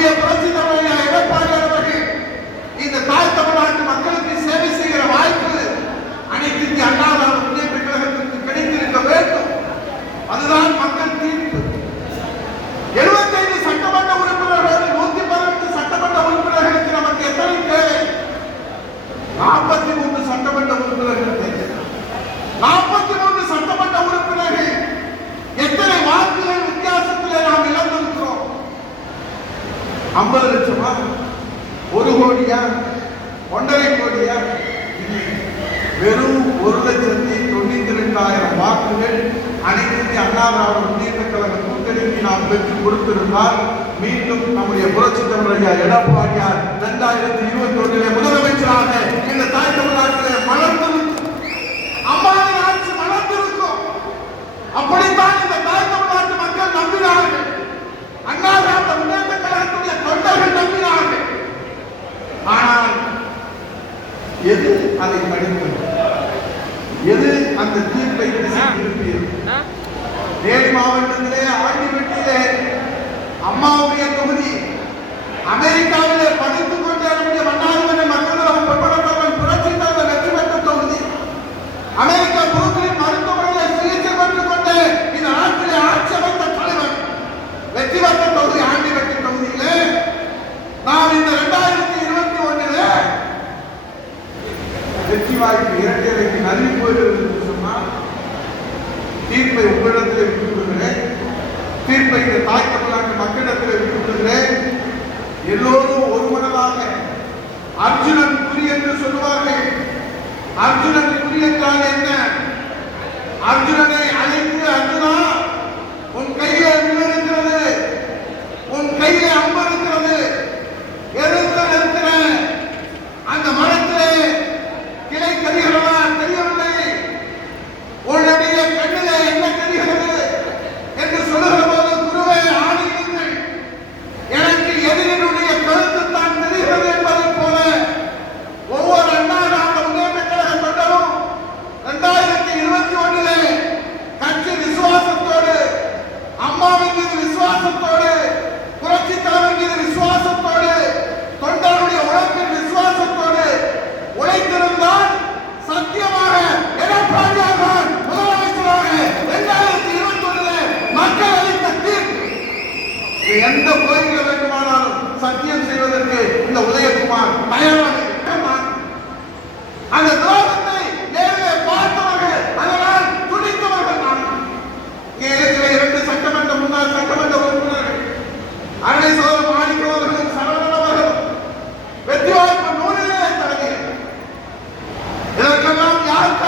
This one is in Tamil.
நம்முடைய புரட்சி தமிழக எடப்பாடி அவர்கள் இந்த தாய் தமிழ்நாட்டு மக்கள் ஐம்பது லட்சமா? ஒரு கோடியா? ஒன்றரை கோடியா? வெறும் ஒரு லட்சத்தி தொண்ணூத்தி ரெண்டாயிரம் வாக்குகள் அனைத்து அண்ணா திராவிட முன்னேற்ற கழக கூட்டணிக்கு நாம் பெற்று கொடுத்திருந்தால் மீண்டும் நம்முடைய புரட்சி தமிழக எடப்பாடியார் இரண்டாயிரத்தி இருபத்தி ஒன்றிலே முதலமைச்சராக இந்த தாய் தமிழ்நாட்டிலே மலர்ந்திருக்கும் அம்மாவின் ஆட்சி மலர்ந்திருக்கும் அப்படித்தான் இந்த தாய் தமிழ்நாட்டு மக்கள் நம்பினார்கள் அண்ணா திராவிட முன்னேற்ற கழகத்துடைய தொண்டர்கள் நம்பினார்கள் ஆனால் எது அதை தடுத்தது எது அந்த தீர்ப்பை திருப்பியது? தேனி மாவட்டத்திலே ஆண்டிப்பட்டியிலே அம்மாவுடைய தொகுதி அமெரிக்காவிலே படித்துக் கொண்டே நம்முடைய மன்னார்மனை மக்கள் பொற்படத்தவன் புரட்சி தலைவர் வெற்றி பெற்ற தொகுதி அமெரிக்கா புருக்களின் மருத்துவமனையில் சிகிச்சை பெற்றுக் கொண்டு இந்த நாட்டிலே ஆட்சி அமைத்த தலைவர் வெற்றி பெற்ற தொகுதி ஆண்டிப்பட்டி தொகுதியிலே நாம் இந்த இரண்டாயிரத்தி இருபத்தி ஒன்றிலே வெற்றி வாய்ப்பு இரட்டையரைக்கு நன்றி போயிருக்கிறது என்று சொன்னால் தீர்ப்பை உங்களிடத்தில் விட்டு விடுகிறேன் தீர்ப்பை இந்த தாய் தமிழ்நாட்டு மக்களிடத்தில் விட்டு விடுகிறேன் எல்லோரும் ஒரு மனதாக அர்ஜுனன் குறி என்று சொல்லுவார்கள். அர்ஜுனன் குறி என்றால் என்ன? அர்ஜுனனை எந்த கோரிக்கை வேண்டுமானாலும் சத்தியம் செய்வதற்கு இந்த உதயகுமார் தயாராக அந்த துரோகத்தை நேரிலே பார்த்தவர்கள் அதனால் துணித்தவர்கள் நான் இங்கே இரண்டு சட்டமன்ற முன்னாள் சட்டமன்ற உறுப்பினர்கள் அரணை சோதர மாணிக்கம் அவர்களும் சரவணன் அவர்களும் வெற்றி வாய்ப்பு நூலிலே தலைவர் இதற்கெல்லாம் யாருக்கு